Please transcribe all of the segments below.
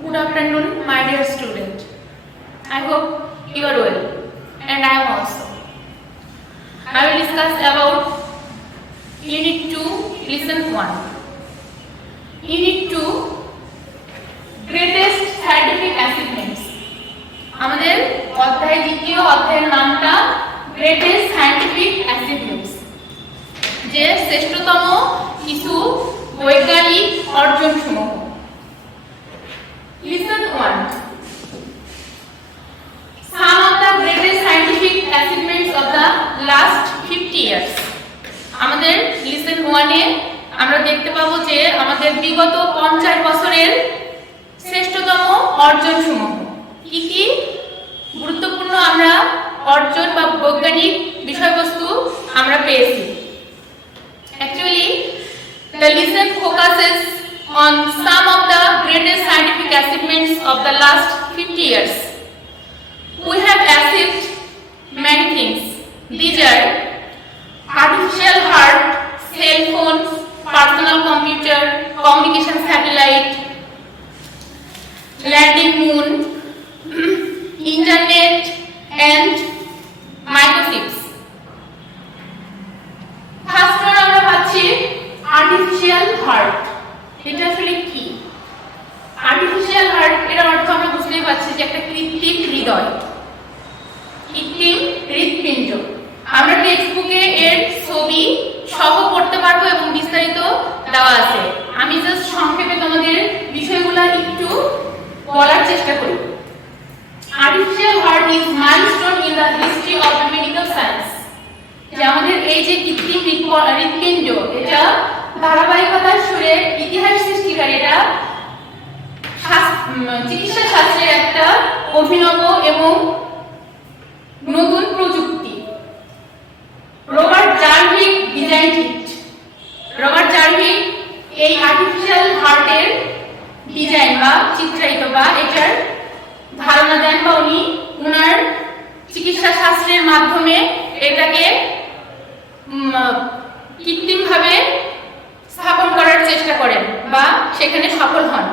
Good afternoon, my dear student. I hope you are well, and I am also. I will discuss about Unit 2, Lesson 1. Unit 2, Greatest Scientific Achievements. আমাদের অধ্যায় দ্বিতীয় অধ্যায়ের নামটা Greatest Scientific Achievements, যে শ্রেষ্ঠতম কিছু বৈজ্ঞানিক অর্জনসমূহ। Lesson 1. Some of the greatest scientific achievements of the last 50 years. আমাদের Lesson 1 এ আমরা দেখতে পাবো যে আমাদের বিগত 50 বছরের শ্রেষ্ঠতম অর্জনসমূহ কি কি গুরুত্বপূর্ণ আমরা অর্জন বা বৈজ্ঞানিক বিষয়বস্তু আমরা পেয়েছি। Actually, the lesson focuses on some of the greatest scientific achievements of the last 50 years. We have achieved many things. These are artificial heart, cell phones, personal computer, communication satellite, landing moon, internet and microchips. First one আমরা পাচ্ছি artificial heart. এটা আসলে কি? Artificial heart এর অর্থ আমরা বুঝতেই পারছি যে একটা কৃত্রিম হৃদয়, কৃত্রিম হৃৎপিণ্ড। আমরা টেক্সট বুকে এর ছবি সহ পড়তে পারবো এবং বিস্তারিত দেওয়া আছে। আমি জাস্ট সংক্ষেপে তোমাদের বিষয়গুলো একটু বলার চেষ্টা করি। Artificial heart is milestone in the history of medical science. যে আমাদের এই যে কৃত্রিম হৃৎপিণ্ড, এটা ধারাবাহিকতার সুরে ইতিহাস সৃষ্টিকারী, এটা চিকিৎসা শাস্ত্রের একটা অভিনব এবং নতুন প্রযুক্তি। রবার্ট জার্ভিক ডিজাইন ইট। রবার্ট জার্ভিক এই আর্টিফিশিয়াল হার্টের ডিজাইন বা চিত্রায়িত বা এটার ধারণা দেন বা উনি ওনার চিকিৎসা শাস্ত্রের মাধ্যমে এটাকে কৃত্রিমভাবে স্থাপন করার চেষ্টা করেন বা সেখানে সফল হন।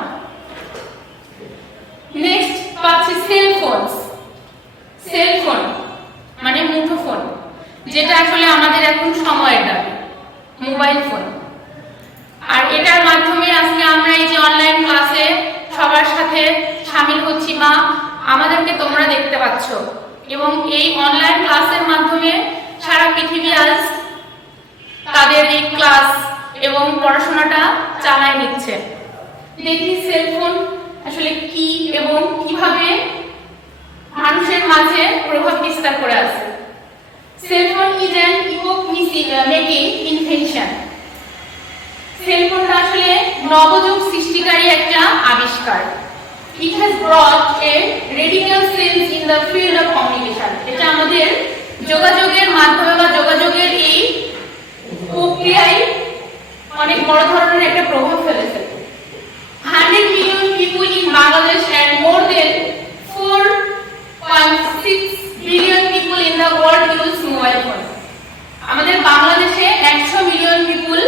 নেক্সট পাচ্ছি সেল ফোনস। সেল ফোন মানে মুঠোফোন, যেটা আসলে আমাদের এখন সময়ের দাবি, মোবাইল ফোন। আর এটার মাধ্যমে আজকে আমরা এই যে অনলাইন ক্লাসে সবার সাথে শামিল হচ্ছি বা আমাদেরকে তোমরা দেখতে পাচ্ছ, এবং এই অনলাইন ক্লাসের মাধ্যমে সারা পৃথিবী আজ তাদের এই ক্লাস এবং পড়াশোনাটা চালায় নিচ্ছে। দেখি সেলফোন আসলে কি এবং কিভাবে মানুষের মাঝে প্রভাব বিস্তার করে আছে। Cellphone is an epoch making invention. সেলফোনটা আসলে নবযুগ সৃষ্টিকারী একটা আবিষ্কার। It has brought a radical change in the field of communication. এটা আমাদের যোগাযোগের মাধ্যমে বা যোগাযোগের এই প্রক্রিয়ায় অনেক বড় ধরনের একটা প্রভাব ফেলেছে। 100 million people in Bangladesh and more than 4.6 billion people in the world use mobile phone. আমাদের বাংলাদেশে 100 মিলিয়ন পিপল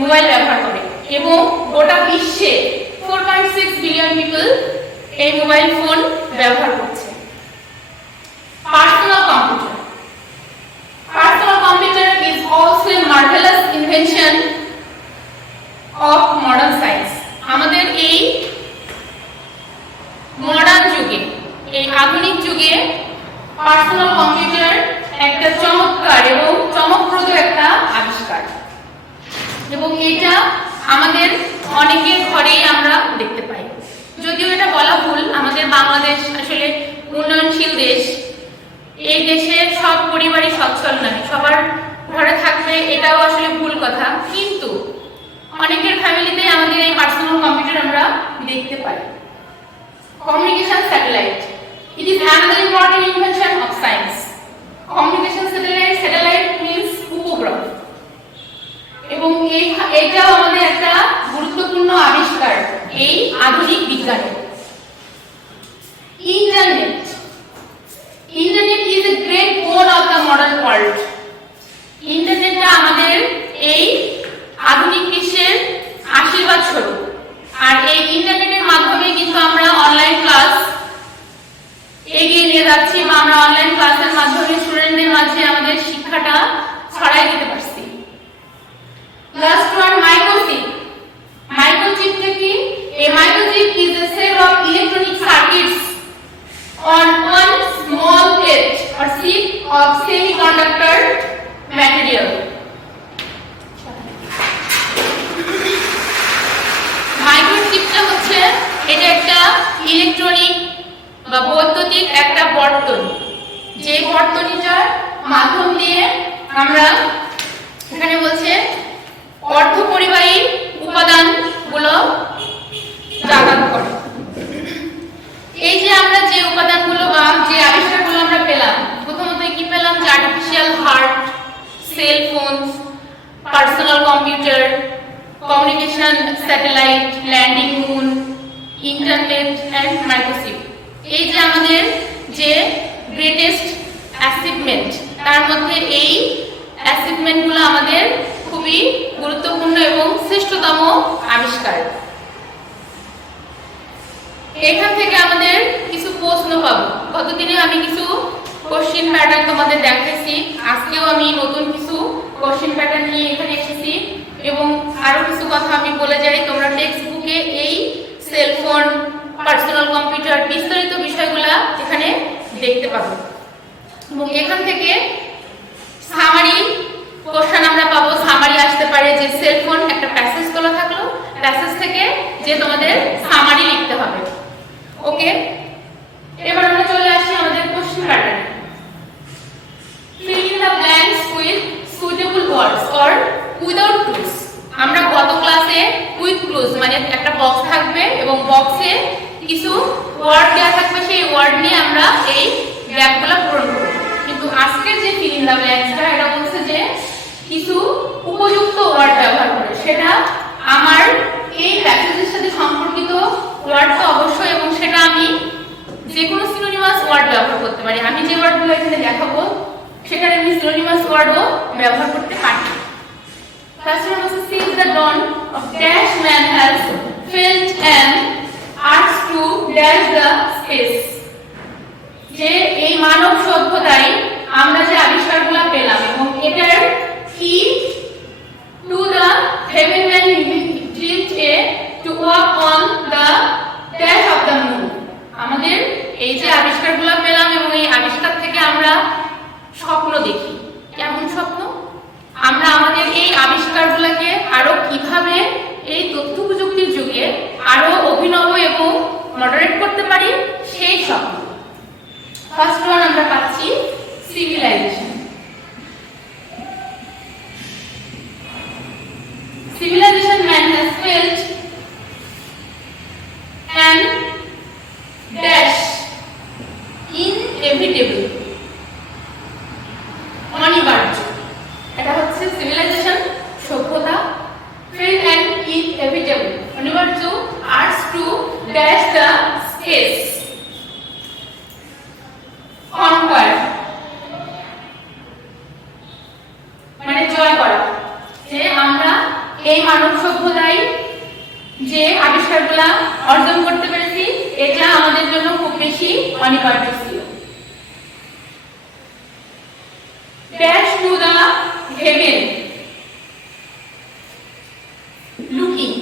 মোবাইল ব্যবহার করে এবং গোটা বিশ্বে 4.6 বিলিয়ন পিপল এই মোবাইল ফোন ব্যবহার করছে। Personal computer. Personal computer is also a marvelous invention of modern science. আমাদের এই মডার্ন যুগে, এই আধুনিক যুগে পার্সোনাল কম্পিউটার একটা চমৎকার এবং চমকপ্রদ একটা আবিষ্কার, এবং এটা আমাদের অনেকের ঘরেই আমরা দেখতে পাই। যদিও এটা বলা ভুল, আমাদের বাংলাদেশ আসলে উন্নয়নশীল দেশ। এই দেশে সব পরিবারই সচ্ছল নয়, সবার ঘরে থাকবে এটাও আসলে ভুল কথা, কিন্তু অনেকের ফ্যামিলিতে আমাদের এই পার্সোনাল কম্পিউটার আমরা দেখতে পাই। Communication satellite. It is another important invention of science. Communication satellite means উপগ্রহ, এবং এইটাও আমাদের একটা গুরুত্বপূর্ণ আবিষ্কার এই আধুনিক বিজ্ঞানে। Internet. Internet is a great bone of the modern world. ইন্টারনেটটা আমাদের এই আধুনিক বিশ্বের আশীর্বাদ স্বরূপ। আর এই ইন্টারনেটের মাধ্যমে মাধ্যমে কিন্তু আমরা অনলাইন ক্লাস এগিয়ে নিয়ে যাচ্ছি বা আমরা অনলাইন ক্লাসের মাধ্যমে স্টুডেন্টদের মাঝে আমাদের শিক্ষাটা ছড়াই দিতে পারছি। Last one, microchip. মাইক্রোচিপ কি? A microchip is a set of electronic circuits on one small plate or sheet of semiconductor material. মাইক্রোচিপটা হচ্ছে এটা একটা ইলেকট্রনিক বা বৈদ্যুতিক একটা বর্তনী, যে বর্তনীটার মাধ্যম দিয়ে আমরা এখানে বলছে অর্ধপরিবাহী উপাদানগুলো যাতায়াত করে। এই যে আমরা যে উপাদানগুলো বা যে আবিষ্কারগুলো আমরা পেলাম, প্রথমত কি পেলাম? যে artificial heart, cell phone, personal computer, communication satellite, landing moon, internet and microchip. এই যে আমাদের যে গ্রেটেস্ট অ্যাচিভমেন্ট, তার মধ্যে এই অ্যাচিভমেন্টগুলো আমাদের খুবই গুরুত্বপূর্ণ এবং শ্রেষ্ঠতম আবিষ্কার। এখান থেকে আমাদের কিছু প্রশ্ন পাবো। গতদিনে আমি কিছু কোশ্চেন প্যাটার্ন তোমাদের দেখাইছি, আজকেও আমি নতুন কিছু কোশ্চেন প্যাটার্ন নিয়ে এখানে এসেছি এবং আরো কিছু কথা আমি বলে যাই। তোমরা টেক্সট বুকে এই সেলফোন, পার্সোনাল কম্পিউটার বিস্তারিত বিষয়গুলো এখানে দেখতে পাবো এবং এখান থেকে সামারি কোশ্চেন আমরা পাবো। সামারি আসতে পারে যে সেলফোন একটা প্যাসেজ তোলা থাকলো, প্যাসেজ থেকে যে তোমাদের সামারি লিখতে হবে। ওকে, এবার আমরা চলে আসি আমাদের কোশ্চেন প্যাটার্নে। fill in the blanks with suitable words or without clues। আমরা গত ক্লাসে উইথ ক্লুজ মানে একটা বক্স থাকবে এবং বক্সে কিছু ওয়ার্ড দেওয়া থাকবে, সেই ওয়ার্ড নিয়ে আমরা এই গ্যাপগুলো পূরণ করব। কিন্তু আজকের যে fill in the blanksটা এটা বলছে যে কিছু উপযুক্ত ওয়ার্ড ব্যবহার করে, সেটা আমার এই প্যাসেজের সাথে সম্পর্কিত ওয়ার্ড তো অবশ্যই, এবং সেটা আমি যে কোনো সিনোনিমাস ওয়ার্ড ব্যবহার করতে পারি। আমি যে ওয়ার্ডগুলো এখানে দেখাবো সেখানে আমি সিনোনিমাস ওয়ার্ডও ব্যবহার করতে পারি। First one is since the dawn of dash man has felt and arts to dash the space। যে এই মানব সভ্যতায় আমরা যে আবিষ্কারগুলো পেলাম এবং এটার কি to the heaven man dreamed to walk on the dash of the moon। আমাদের এই যে আবিষ্কারগুলো পেলাম এবং এই আবিষ্কার থেকে আমরা স্বপ্ন দেখি। কেমন স্বপ্ন? আমরা আমাদের এই আবিষ্কারগুলোকে আরো কিভাবে এই তথ্য প্রযুক্তির যুগে আরো অভিনব এবং মডারেট করতে পারি, সেই স্বপ্ন। ফার্স্ট ওয়ান আমরা পাচ্ছি civilisation. Civilization man has felt and dash inevitable, অনিবার্য। এটা হচ্ছে সিভিলাইজেশন, সভ্যতা। felt and inevitable, অনিবার্য, arts to dash the space, conquer মানে জয় করা। যে আমরা এই মানব সভ্যতায় যে আবিষ্কারগুলা অর্জন করতে পেরেছি, এটা আমাদের জন্য খুব বেশি অনিবার্য ছিল। dash to the heaven, looking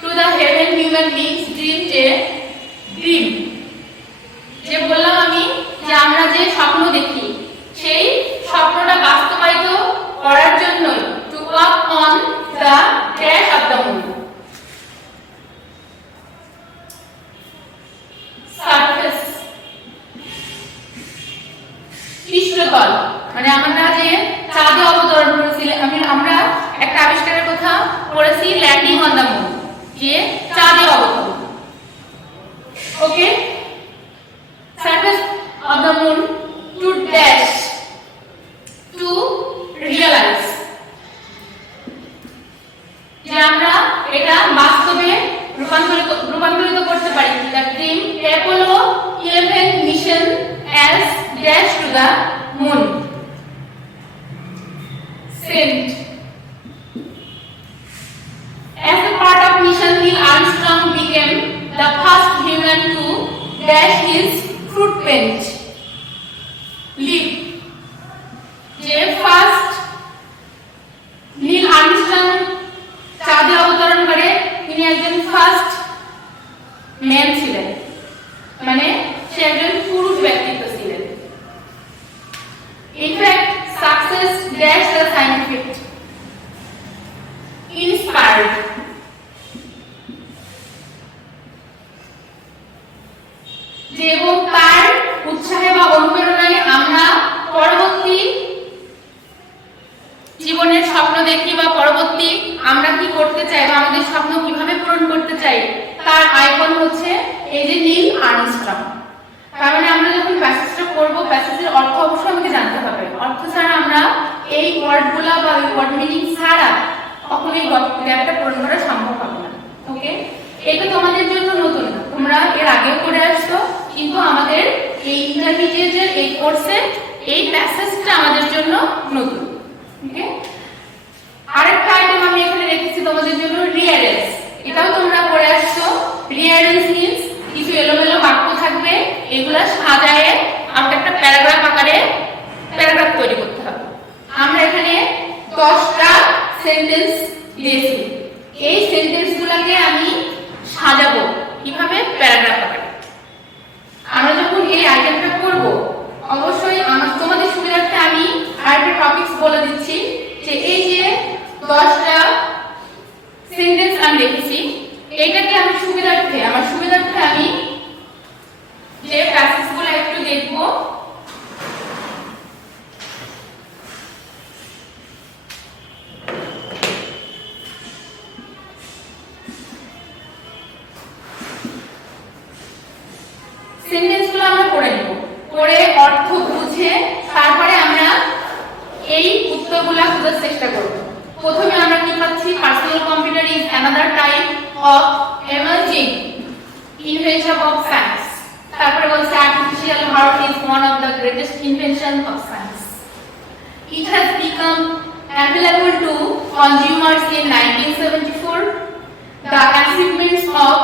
to the heaven human beings dreamed a dream। যে বললাম আমি যে আমরা যে স্বপ্ন দেখি, সেই স্বপ্নটা বাস্তবায়িত করার জন্য to walk on the dash of the moon। Surface, পৃষ্ঠতল মানে আমরা যে চাঁদে অবতরণ করেছিলাম, আমরা একটা আবিষ্কারের কথা পড়েছি, ল্যান্ডিং অন দ্য মুন, যে চাঁদে অবতরণ। Okay, surface of the moon to dash, to realise, যে আমরা এটা বাস্তবে রূপান্তরিত করতে পারি। The dream Apollo 11 mission as dash to the moon। Sent as a part of mission Neil became the first human to dash his footprint. Leap. যে first Neil Armstrong চাঁদে অবতরণ করে তিনি একজন ফার্স্ট ম্যান ছিলেন, মানে সে একজন পুরুষ ব্যক্তিত্ব ছিলেন। In fact success dash the scientific inspired. যে এবং তার উৎসাহে বা অনুপ্রেরণায় আমরা পরবর্তী জীবনের স্বপ্ন দেখি বা পরবর্তী আমরা কি করতে চাই বা আমাদের স্বপ্ন কিভাবে পূরণ করতে চাই তার আইকন হচ্ছে এই যে নীল আর্মস্ট্রং। তার মানে আমরা যখন প্যাসেজটা করব প্যাসেজের অর্থ অবশ্যই আমাকে জানতে হবে, অর্থ ছাড়া আমরা এই ওয়ার্ডগুলো বা এই ওয়ার্ড মিনিং ছাড়া কখনোই গ্যাপটা পূরণ করা সম্ভব হবে না। ওকে, এটা তোমাদের জন্য নতুন না, তোমরা এর আগেও করে আসছো, কিন্তু আমাদের এই ইন্টারমিডিয়েটের এই কোর্সে এই প্যাসেজটা আমাদের জন্য নতুন। ওকে, আরেকটা আইটেম আমি এখানে রেখেছি তোমাদের জন্য রিয়ারেন্স। এটাও তোমরা করে আসছো। রিয়ারেন্স মিন্স কিছু এলোমেলো বাক্য থাকবে, এগুলা সাজায়ে আমরা একটা প্যারাগ্রাফ আকারে প্যারাগ্রাফ তৈরি করতে হবে। আমরা এখানে 10টা সেন্টেন্স দিয়েছি, এই সেন্টেন্সগুলোকে আমি সাজাবো কিভাবে প্যারাগ্রাফ আকারে। আমরা যখন এই আইটেমটা করব অবশ্যই তোমাদের সুবিধার্থে আমি আরেকটা টপিকস বলে দিচ্ছি যে এই যে 10টা সেন্টেন্স আমি রেখেছি এইটাকে আমি আমার সুবিধার্থে আমি যে প্যাসেজগুলো একটু দেখবো। সেন্টেন্সগুলো আমরা পড়ে নেব, পড়ে অর্থ বুঝে তারপরে আমরা এই উত্তরগুলো খোঁজার চেষ্টা করব। প্রথমে আমরা কি পাচ্ছি, personal computer is another type of emerging invention of science. তারপরে বলছে artificial heart is one of the greatest invention of science. It has become available to consumers in 1974. The achievements of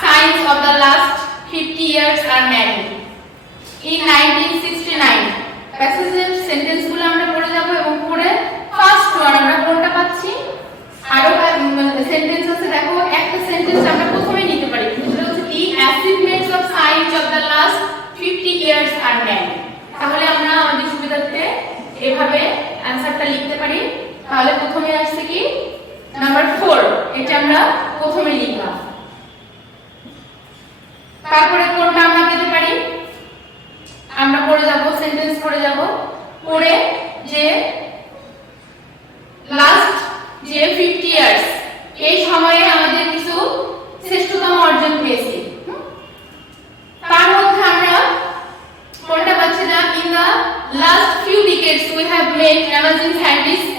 science of the last 50 years are many. In 1969 প্যাসেজের সেন্টেন্সগুলো আমরা পড়ে যাব এবং পড়ে first one আমরা কোনটা পাচ্ছি, আরো সেন্টেন্স আছে দেখো, একটা সেন্টেন্স আমরা প্রথমেই নিতে পারি, সেটা হচ্ছে the achievements of science of the last 50 years are many। তাহলে আমরা আমাদের সুবিধার্থে এভাবে অ্যানসারটা লিখতে পারি। তাহলে প্রথমে আসছে কি নাম্বার 4, এটা আমরা প্রথমে লিখলাম। তারপরে কোনটা আমরা পেতে পারি, আমরা পড়ে যাব, সেন্টেন্স পড়ে যাব, পড়ে যে লাস্ট যে 50 ইয়ার্স এই সময়ে আমাদের কিছু শ্রেষ্ঠতম অর্জন পেয়েছি, তার মধ্যে আমরা কোনটা পাচ্ছি না, in the last few decades we have made amazing scientific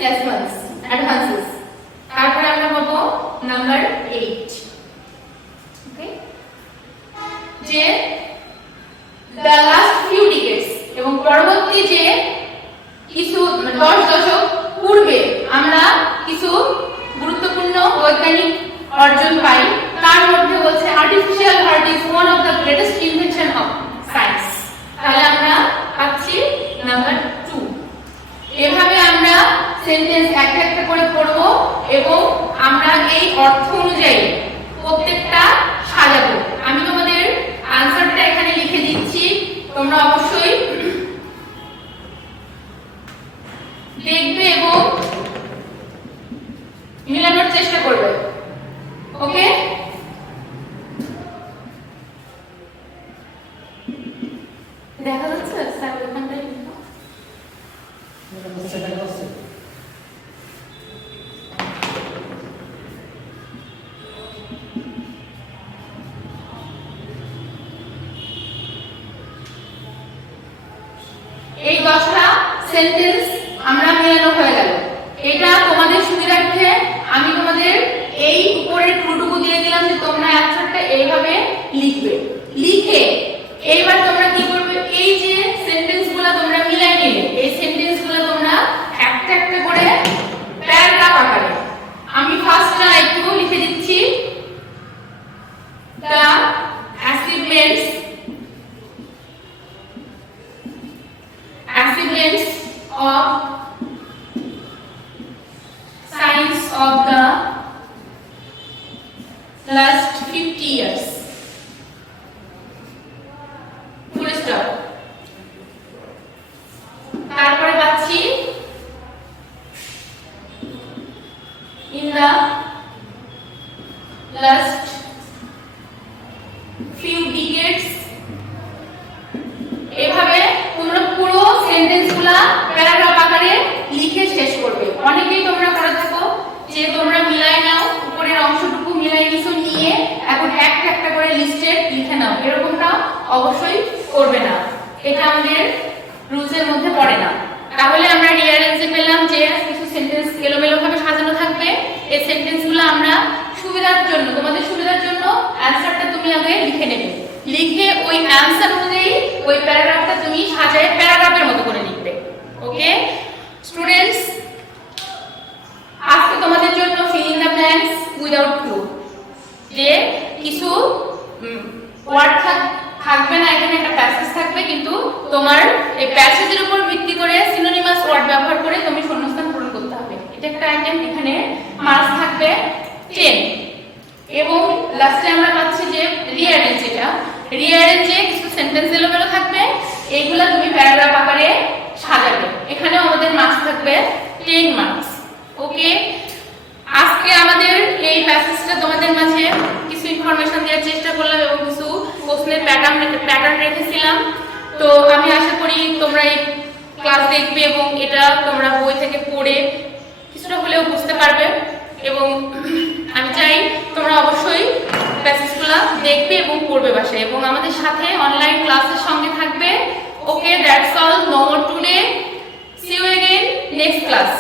advances. তারপরে আমরা পাবো নাম্বার 8, ওকে, যে the last few decades এবং পরবর্তী যে কিছু 10 দশক পূর্বে আমরা কিছু গুরুত্বপূর্ণ বৈজ্ঞানিক অর্জন পাই, তার মধ্যে বলছে artificial heart is one of the greatest invention of science. তাহলে আমরা পাচ্ছি নাম্বার 2। এভাবে আমরা সেন্টেন্স একটা একটা করে পড়ব এবং আমরা এই অর্থ অনুযায়ী প্রত্যেকটা সাজাবো। আমি তোমাদের আনসারটা এখানে লিখে দিচ্ছি, তোমরা অবশ্যই দেখবে এবং মিলানোর চেষ্টা করবে। ওকে, দেখা যাচ্ছে স্যার ওখানটায় এই 10টা সেন্টেন্স আমরা মেলানো হয়ে গেল। এটা তোমাদের সুবিধার্থে আমি তোমাদের এই উপরের ক্লুটুকু দিয়ে দিলাম যে তোমরা অ্যানসারটা এইভাবে লিখবে। লিখে এইবার তোমরা কি করবে, এই যে সেন্টেন্সগুলো তোমরা মিলাই নিলে এই সেন্টেন্সগুলো তোমরা একটা একটা করে প্যারাগ্রাফ আকারে, আমি ফার্স্টটা একটু লিখে দিচ্ছি last 50 years. Full stop. তারপরে পাচ্ছি in the last few decades. এভাবে তোমরা পুরো সেন্টেন্সগুলা প্যারাগ্রাফ আকারে লিখে শেষ করবে। অনেকেই তোমরা করে থাকো যে তোমরা মিলাই নাও, উপরের অংশটুকু মিলাই নিছো, নিয়ে এখন একটা একটা করে লিস্টে লিখে নাও। এরকমটা অবশ্যই করবে না, এটা আমাদের রুলসের মধ্যে পড়ে না। তাহলে আমরা রিয়ারেঞ্জে পেলাম যে কিছু সেন্টেন্স এলোমেলো ভাবে সাজানো থাকবে। এই সেন্টেন্সগুলো আমরা সুবিধার জন্য, তোমাদের সুবিধার জন্য অ্যানসারটা তুমি আগে লিখে নেবে, লিখে ওই অ্যানসার অনুযায়ী ওই প্যারাগ্রাফটা তুমি সাজায় প্যারাগ্রাফের মতো করে লিখবে। ওকে স্টুডেন্টস, আজকে তোমাদের জন্য filling the blanks without clue, যে কিছু ওয়ার্ড থাকবে না, এখানে একটা প্যাসেজ থাকবে, কিন্তু তোমার এই প্যাসেজের উপর ভিত্তি করে সিনোনিমাস ওয়ার্ড ব্যবহার করে তুমি শূন্যস্থান পূরণ করতে হবে। এটা একটা আইটেম। এখানে মার্কস থাকবে 10 এবং লাস্টে আমরা পাচ্ছি যে রিঅ্যারেঞ্জ। এটা রিঅ্যারেঞ্জে কিছু সেন্টেন্স এলোমেলো থাকবে, এইগুলা তুমি প্যারাগ্রাফ আকারে সাজাবে। এখানেও আমাদের মার্কস থাকবে 10 মার্কস। ওকে, আজকে আমাদের এই প্যাসেজটা তোমাদের মাঝে কিছু ইনফরমেশন দেওয়ার চেষ্টা করলাম এবং কিছু প্রশ্নের প্যাটার্ন রেখেছিলাম। তো আমি আশা করি তোমরা এই ক্লাস দেখবে এবং এটা তোমরা বই থেকে পড়ে কিছুটা হলেও বুঝতে পারবে। এবং আমি চাই তোমরা অবশ্যই প্যাসেজগুলো দেখবে এবং পড়বে বাসায়, এবং আমাদের সাথে অনলাইন ক্লাসের সঙ্গে থাকবে। Okay, that's all, no more today, see you again next class.